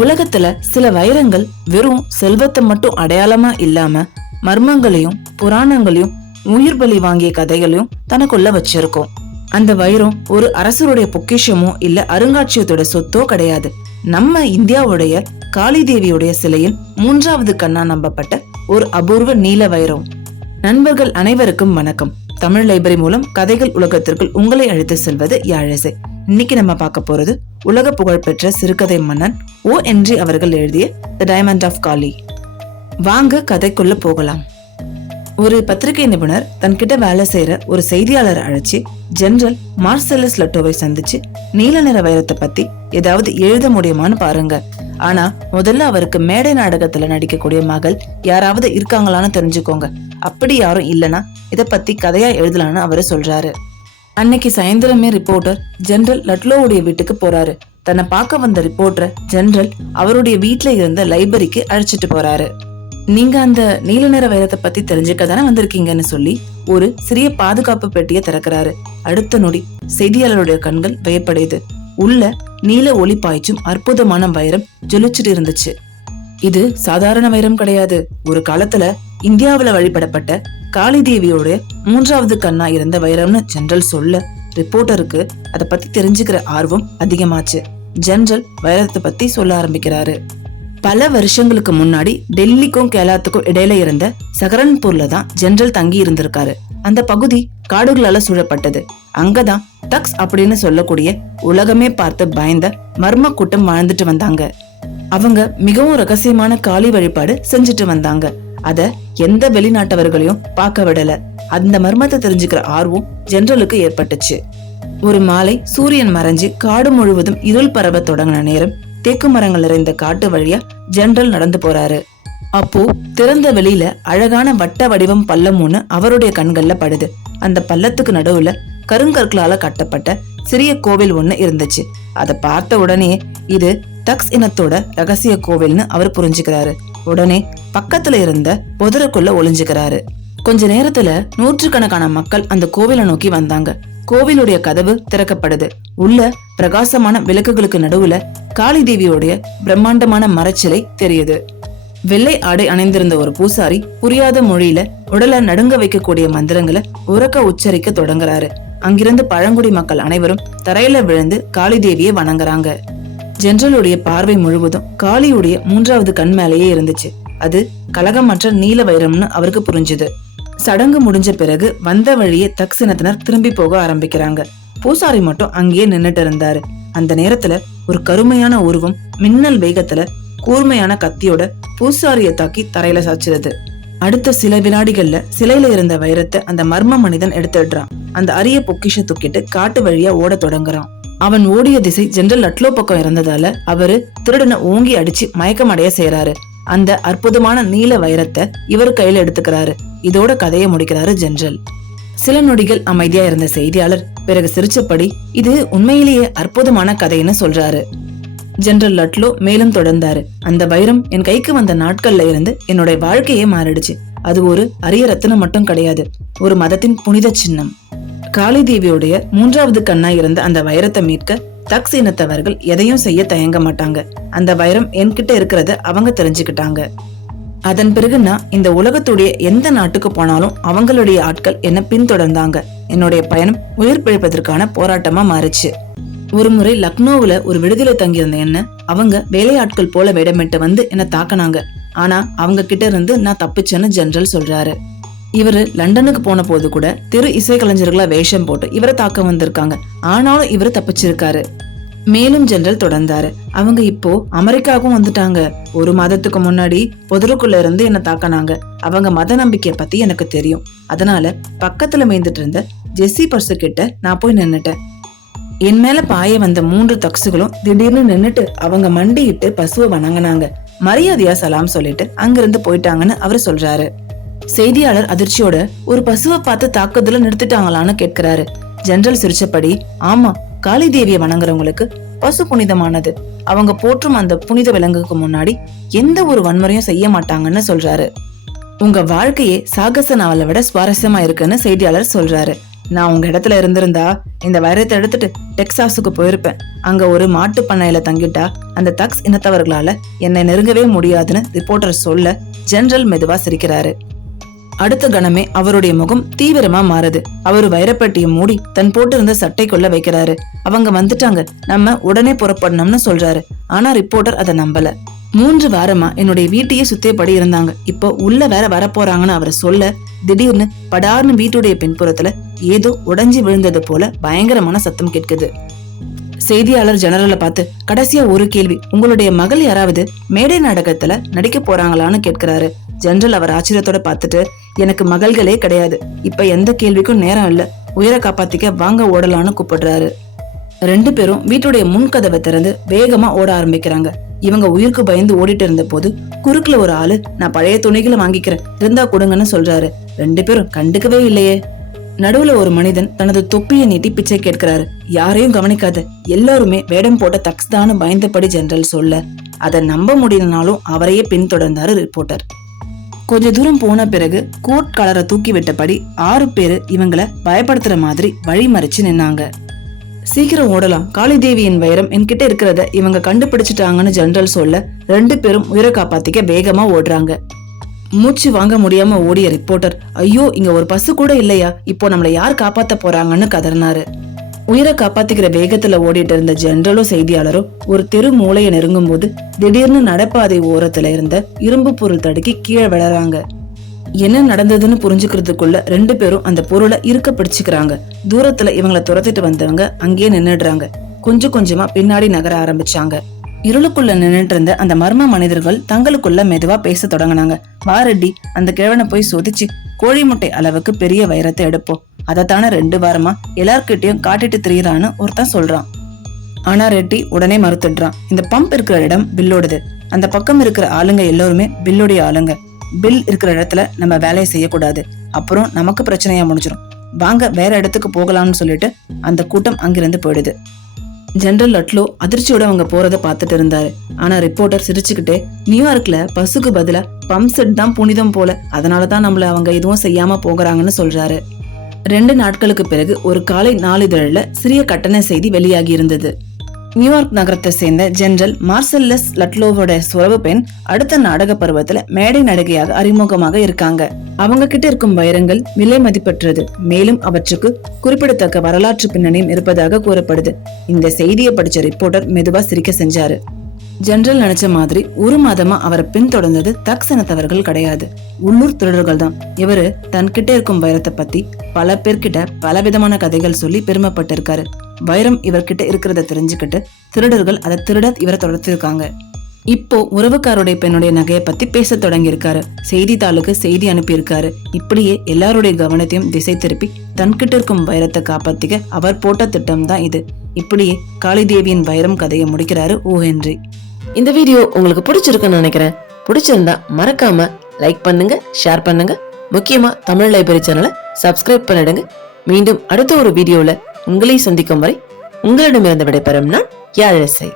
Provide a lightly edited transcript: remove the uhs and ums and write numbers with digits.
உலகத்துல சில வைரங்கள் வெறும் செல்வத்தை மட்டும் அடையாளமா இல்லாம மர்மங்களையும் புராணங்களையும் உயிர் பலி வாங்கிய கதைகளையும் தனக்குள்ள வச்சிருக்கோம். அந்த வைரம் ஒரு அரசருடைய பொக்கிஷமோ இல்ல அருங்காட்சியகத்தோட சொத்தோ கிடையாது. நம்ம இந்தியாவுடைய காளி தேவியுடைய சிலையில் 3வது கண்ணா நம்பப்பட்ட ஒரு அபூர்வ நீல வைரம். நண்பர்கள் அனைவருக்கும் வணக்கம். தமிழ் லைப்ரரி மூலம் கதைகள் உலகத்திற்குள் உங்களை அழைத்து செல்வது யாழிசை. இன்னைக்கு நம்ம பார்க்க போறது உலக புகழ்பெற்ற சிறுகதை மன்னன் O.N.G. அவர்கள் எழுதிய தி டைமண்ட் ஆஃப் காளி. வாங்க கதைக்குள்ள போகலாம். ஒரு பத்திரிகை நிபுணர் தன்கிட்ட வேலை செய்யற ஒரு செய்தியாளரை அழைச்சு ஜெனரல் மார்செல்லஸ் லட்டோவை சந்திச்சு நீல நிற வைரத்தை பத்தி ஏதாவது எழுத முடியுமான்னு பாருங்க. ஆனா முதல்ல அவருக்கு மேடை நாடகத்துல நடிக்கக்கூடிய மகள் யாராவது இருக்காங்களான்னு தெரிஞ்சுக்கோங்க. அப்படி யாரும் இல்லனா இத பத்தி கதையா எழுதலான்னு அவரு சொல்றாரு. அன்னைக்கு சாயந்தரமே ரிப்போர்ட்டர் ஜெனரல் லட்லோவுடைய வீட்டுக்கு போறாரு. தன்னை பார்க்க வந்த ரிப்போர்ட்டரை ஜெனரல் அவருடைய வீட்டுல இருந்த லைப்ரரிக்கு அழைச்சிட்டு போறாரு. நீங்க அந்த நீல நிற வைரத்தை பத்தி தெரிஞ்சுக்க தானே வந்திருக்கீங்கன்னு சொல்லி ஒரு சிறிய பாதுகாப்பு பெட்டியை திறக்கிறாரு. அடுத்த நொடி செய்தியாளருடைய கண்கள் வியப்படையுது. உள்ள நீல ஒளி பாய்ச்சும் அற்புதமான வைரம் ஜொலிச்சுட்டு இருந்துச்சு. இது சாதாரண வைரம் கிடையாது. ஒரு காலத்துல இந்தியாவில வழிபடப்பட்ட காளி தேவியோட 3வது கண்ணா இருந்த வைரம்னு ஜெனரல் சொல்ல ரிப்போர்ட்டருக்கு அதை பத்தி தெரிஞ்சுக்கிற ஆர்வம் அதிகமாச்சு. ஜெனரல் வைரத்தை பத்தி சொல்ல ஆரம்பிக்கிறாரு. பல வருஷங்களுக்கு முன்னாடி டெல்லிக்கும் கேலாத்துக்கும் இடையில இருந்த சஹரன்பூர்ல தான் ஜெனரல் தங்கி இருந்திருக்காரு. அந்த பகுதி காடுகளால சூழப்பட்டது. அங்கதான் தக்ஸ் அப்படின்னு சொல்லக்கூடிய உலகமே பார்த்து பயந்த மர்ம கூட்டம் வாழ்ந்துட்டு வந்தாங்க. அவங்க மிகவும் ரகசியமான காளி வழிபாடு செஞ்சுட்டு வந்தாங்க. அத எந்த வெளிநாட்டவர்களையும் பார்க்க விடல. அந்த மர்மத்தை தெரிஞ்சுக்கிற ஆர்வம் ஜெனரலுக்கு ஏற்பட்டுச்சு. ஒரு மாலை சூரியன் மறைஞ்சு காடு முழுவதும் இருள் பரவ தொடங்கின நேரம் தேக்கு மரங்கள் நிறைந்த காட்டு வழியா ஜெனரல் நடந்து போறாரு. அப்போ திறந்த வெளியில அழகான வட்ட வடிவம் பள்ளம் ஒண்ணு அவருடைய கண்கள்ல படுது. அந்த பள்ளத்துக்கு நடுவுல கருங்கற்களால கட்டப்பட்ட சிறிய கோவில் ஒண்ணு இருந்துச்சு. அதை பார்த்த உடனே இது தக்ஸ் இனத்தோட ரகசிய கோவில்னு அவர் புரிஞ்சுக்கிறாரு. உடனே பக்கத்துல இருந்த புதருக்குள்ள ஒளிஞ்சுக்கிறாரு. கொஞ்ச நேரத்துல நூற்றுக்கணக்கான மக்கள் அந்த கோவிலை நோக்கி வந்தாங்க. கோவிலுடைய கதவு திறக்கப்படுது. உள்ள பிரகாசமான விளக்குகளுக்கு நடுவுல காளி தேவியோடைய பிரம்மாண்டமான மரச்சிலை தெரியுது. வெள்ளை ஆடை அணிந்திருந்த ஒரு பூசாரி புரியாத மொழியில உடலை நடுங்க வைக்கக்கூடிய மந்திரங்களை உரக்க உச்சரிக்க தொடங்குறாரு. அங்கிருந்து பழங்குடி மக்கள் அனைவரும் தரையில விழுந்து காளி தேவியை வணங்குறாங்க. ஜெனரலுடைய பார்வை முழுவதும் காளியுடைய 3வது கண் மேலேயே இருந்துச்சு. அது கலகமற்ற நீல வைரம்னு அவருக்கு புரிஞ்சுது. சடங்கு முடிஞ்ச பிறகு வந்த வழியே தக்ஸ் இனத்தினர் திரும்பி போக ஆரம்பிக்கிறாங்க. பூசாரி மட்டும் அங்கேயே நின்னுட்டு இருந்தாரு. அந்த நேரத்துல ஒரு கருமையான உருவம் மின்னல் வேகத்துல கூர்மையான கத்தியோட பூசாரிய தாக்கி தரையில சாச்சிருது. அடுத்த சில வினாடிகள்ல சிலையில இருந்த வைரத்தை அந்த மர்ம மனிதன் எடுத்துடுறான். அந்த அரிய பொக்கிஷ தூக்கிட்டு காட்டு வழியா ஓட தொடங்குறான். அவன் ஓடிய திசை ஜெனரல் லட்லோ பக்கம் இருந்ததால அவரு திருடனை ஓங்கி அடிச்சு மயக்கமடைய செய்யறாரு. அந்த அற்புதமான நீல வைரத்தை இவர் கையில எடுத்துக்கிறாரு. இதோட கதையை முடிக்கிறாரு ஜெனரல். சில நொடிகள் அமைதியா இருந்த செய்தியாளர் பிறகு சிரிச்சபடி இது உண்மையிலேயே அற்புதமான கதைன்னு சொல்றாரு. ஜெனரல் லட்லோ மேலும் தொடர்ந்தாரு. அந்த வைரம் என் கைக்கு வந்த நாட்கள்ல இருந்து என்னுடைய வாழ்க்கையே மாறிடுச்சு. அது ஒரு அரிய ரத்தினம் மட்டும் கிடையாது, ஒரு மதத்தின் புனித சின்னம். காளி தேவியோடைய 3வது கண்ணா இருந்த அந்த வைரத்தை மீட்க தக்ஸ் இனத்தவர்கள் எதையும் செய்ய தயங்க மாட்டாங்க. அந்த வைரம் என்கிட்ட இருக்கிறத அவங்க தெரிஞ்சுக்கிட்டாங்க. அதன் பிறகு நான் இந்த உலகத்துடைய எந்த நாட்டுக்கு போனாலும் அவங்களுடைய ஆட்கள் என்ன பின்தொடர்ந்தாங்க. என்னுடைய பயணம் உயிர் பிழைப்பதற்கான போராட்டமா மாறிச்சு. ஒரு முறை லக்னோவுல ஒரு விடுதலை தங்கியிருந்த என்ன அவங்க வேலையாட்கள் போல வேடமிட்டு வந்து என்ன தாக்கினாங்க. ஆனா அவங்க கிட்ட இருந்து நான் தப்பிச்சேன்னு ஜெனரல் சொல்றாரு. இவரு லண்டனுக்கு போன போது கூட தெரு இசை கலைஞர்களா வேஷம் போட்டு இவரை தாக்க வந்திருக்காங்க. ஆனாலும் இவரு தப்பிச்சிருக்காரு. மேலும் ஜெனரல் தொடர்ந்தாரு. அவங்க இப்போ அமெரிக்காவுக்கும் வந்துட்டாங்க. ஒரு மாதத்துக்கு முன்னாடி புதருக்குள்ள இருந்து என்ன தாக்கினாங்க. அவங்க மத நம்பிக்கைய பத்தி எனக்கு தெரியும். அதனால பக்கத்துல மேய்ந்துட்டு இருந்த ஜெஸ்ஸி பர்சு கிட்ட நான் போய் நின்னுட்டேன். என் மேல பாய வந்த 3 தக்ஸுகளும் திடீர்னு நின்னுட்டு அவங்க மண்டியிட்டு பசுவை வணங்கினாங்க. மரியாதையா சலாம் சொல்லிட்டு அங்கிருந்து போயிட்டாங்கன்னு அவரு சொல்றாரு. செய்தியாளர் அதிர்ச்சியோட ஒரு பசுவை பார்த்து தாக்குதல நிறுத்திட்டாங்களான்னு கேட்கிறாரு. ஜெனரல் சிரிச்சபடி ஆமா, காளி தேவியை வணங்குறவங்களுக்கு பசு புனிதமானது. அவங்க போற்றும் அந்த புனித விலங்குக்கு முன்னாடி எந்த ஒரு வன்முறையும் செய்ய மாட்டாங்கன்னு சொல்றாரு. உங்க வாழ்க்கையே சாகச நாவலை விட சுவாரஸ்யமா இருக்குன்னு செய்தியாளர் சொல்றாரு. நான் உங்க இடத்துல இருந்திருந்தா இந்த வைரத்தை எடுத்துட்டு டெக்சாஸுக்கு போயிருப்பேன். அங்க ஒரு மாட்டு பண்ணையில தங்கிட்டா அந்த தக்ஸ் இனத்தவர்களால என்னை நெருங்கவே முடியாதுன்னு ரிப்போர்ட்டர் சொல்ல ஜெனரல் மெதுவா சிரிக்கிறாரு. அடுத்த கணமே அவருடைய முகம் தீவிரமா மாறுது. அவரு வைரப்பட்டியை மூடி தன் போட்டு இருந்த சட்டைக்குள்ள வைக்கிறாரு. அவங்க வந்துட்டாங்க, நம்ம உடனே புறப்படணும்னு சொல்றாரு. ஆனா ரிப்போர்ட்டர் அதை நம்பல. 3 வாரமா என்னுடைய வீட்டையே சுத்தியபடி இருந்தாங்க, இப்போ உள்ள வேற வரப்போறாங்கன்னு அவரை சொல்ல திடீர்னு படார்னு வீட்டுடைய பின்புறத்துல ஏதோ உடைஞ்சு விழுந்தது போல பயங்கரமான சத்தம் கேட்குது. செய்தியாளர் ஜெனரலை பார்த்து கடைசியா ஒரு கேள்வி, உங்களுடைய மகள் யாராவது மேடை நாடகத்துல நடிக்க போறாங்களான்னு கேட்கிறாரு. ஜெனரல் அவர் ஆச்சரியத்தோட பார்த்துட்டு, எனக்கு மகள்களே கிடையாது, இப்ப எந்த கேள்விக்கும் நேரம் இல்ல, உயிரை காப்பாத்திக்க வாங்க ஓடலான்னு கூப்பிடுறாரு. 2 பேரும் வீட்டுடைய முன்கதவை திறந்து வேகமா ஓட ஆரம்பிக்கிறாங்க. இவங்க உயிருக்கு பயந்து ஓடிட்டு இருந்த போது குறுக்குல ஒரு ஆளு, நான் பழைய துணிகளை வாங்கிக்கிறேன், இருந்தா கொடுங்கன்னு சொல்றாரு. 2 பேரும் கண்டுக்கவே இல்லையே. நடுவுல ஒரு மனிதன் தனது தொப்பியை நீட்டி பிச்சை கேட்கிறாரு. யாரையும் கவனிக்காத, எல்லாருமே வேடம் போட்ட தக்ஸ் தான்னு பயந்தபடி ஜெனரல் சொல்ல அதை நம்ப முடியலனாலும் அவரையே பின்தொடர்ந்தாரு ரிப்போர்ட்டர். கொஞ்ச தூரம் போன பிறகு கோட் கலரை தூக்கி விட்டபடி 6 பேரு இவங்களை பயப்படுத்துற மாதிரி வழி மறிச்சு நின்னாங்க. சீக்கிரம் ஓடலாம், காளிதேவியின் வைரம் என்கிட்ட இருக்கிறத இவங்க கண்டுபிடிச்சிட்டாங்கன்னு ஜெனரல் சொல்ல 2 பேரும் உயிரை காப்பாத்திக்க வேகமா ஓடுறாங்க. மூச்சு வாங்க முடியாம ஓடிய ரிப்போர்ட்டர், ஐயோ இங்க ஒரு பசு கூட இல்லையா, இப்போ நம்மள யார் காப்பாத்த போறாங்கன்னு கதறினாரு. உயிரை காப்பாத்திக்கிற வேகத்துல ஓடிட்டு இருந்த ஜெனரலும் செய்தியாளரும் ஒரு தெரு மூளையை நெருங்கும் போது திடீர்னு நடப்பாதை ஓரத்துல இருந்த இரும்பு பொருள் தடுக்கி கீழே விழறாங்க. என்ன நடந்ததுன்னு புரிஞ்சுக்கிறதுக்குள்ள 2 பேரும் அந்த பொருளை இருக்க பிடிச்சுக்கிறாங்க. தூரத்துல இவங்களை துரத்திட்டு வந்தவங்க அங்கேயே நின்னுடுறாங்க. கொஞ்சம் கொஞ்சமா பின்னாடி நகர ஆரம்பிச்சாங்க. இருளுக்குள்ள நின்னுட்டு இருந்த அந்த மர்ம மனிதர்கள் தங்களுக்குள்ள மெதுவா பேச தொடங்கினாங்க. வாரெட்டி, அந்த கிழவனை போய் சோதிச்சு கோழி முட்டை அளவுக்கு பெரிய வைரத்தை எடுப்போம், அதத்தான 2 வாரமா எல்லார்கிட்டயும் காட்டிட்டு திரியறான்னு ஒருத்தன் சொல்றான். ஆனா ரெட்டி உடனே மறுத்துடுறான். இந்த பம்ப் இருக்கிற இடம் பில்லோடுது, அந்த பக்கம் இருக்கிற ஆளுங்க எல்லாருமே பில்லுடைய ஆளுங்க, பில் இருக்கிற இடத்துல நம்ம வேலையை செய்யக்கூடாது, அப்புறம் நமக்கு பிரச்சனையா முடிஞ்சிடும், வாங்க வேற இடத்துக்கு போகலாம்னு சொல்லிட்டு அந்த கூட்டம் அங்கிருந்து போயிடுது. ஜெனரல் லட்லோ அதிர்ச்சியோட அவங்க போறத பாத்துட்டு இருந்தாரு. ஆனா ரிப்போர்ட்டர் சிரிச்சுக்கிட்டே, நியூயார்க்ல பசுக்கு பதிலா பம்ப் செட் தான் புனிதம் போல, அதனாலதான் நம்மள அவங்க எதுவும் செய்யாம போகிறாங்கன்னு சொல்றாரு. 2 நாட்களுக்கு பிறகு ஒரு காலை நாளிதழில் சிறிய கட்டண செய்தி வெளியாகி இருந்தது. நியூயார்க் நகரத்தை சேர்ந்த ஜெனரல் மார்செல்லஸ் லட்லோவோட சுரவு பெண் அடுத்த நாடக பருவத்துல மேடை நடிகையாக அறிமுகமாக இருக்காங்க. அவங்க கிட்ட இருக்கும் வைரங்கள் விலை மதிப்பற்றது, மேலும் அவற்றுக்கு குறிப்பிடத்தக்க வரலாற்று பின்னணியும் இருப்பதாக கூறப்படுது. இந்த செய்தியை படிச்ச ரிப்போர்ட்டர் மெதுவா சிரிக்க செஞ்சாரு. ஜெனரல் நினைச்ச மாதிரி 1 மாதமா அவரை பின்தொடர்ந்தது தக்ஸ் இனத்தவர்கள் கிடையாது, உள்ளூர் திருடர்கள் தான். இவரு தன்கிட்ட இருக்கும் வைரத்தை பத்தி பல பேர்கிட்ட பல விதமான கதைகள் சொல்லி பெருமைப்பட்டு இருக்காரு. வைரம் இவர்கிட்ட இருக்கிறத தெரிஞ்சுக்கிட்டு திருடர்கள் அதை திருட இவரை தொடர்த்திருக்காங்க. இப்போ உறவுக்காருடைய பெண்ணுடைய நகையை பத்தி பேச தொடங்கி இருக்காரு. செய்தித்தாளுக்கு செய்தி அனுப்பி இருக்காரு. இப்படியே எல்லாருடைய கவனத்தையும் திசை திருப்பி தன்கிட்ட இருக்கும் வைரத்தை காப்பாத்திக்க அவர் போட்ட திட்டம் தான் இது. இப்படியே காளிதேவியின் வைரம் கதையை முடிக்கிறாரு ஓ ஹென்றி. இந்த வீடியோ உங்களுக்கு பிடிச்சிருக்குன்னு நினைக்கிறேன். பிடிச்சிருந்தா மறக்காம லைக் பண்ணுங்க, ஷேர் பண்ணுங்க, முக்கியமா தமிழ் லைப்ரரி சேனலை சப்ஸ்கிரைப் பண்ணிடுங்க. மீண்டும் அடுத்த ஒரு வீடியோல உங்களை சந்திக்கும் வரை உங்களிடமிருந்து விடைபெறும் நான் யாழிசை.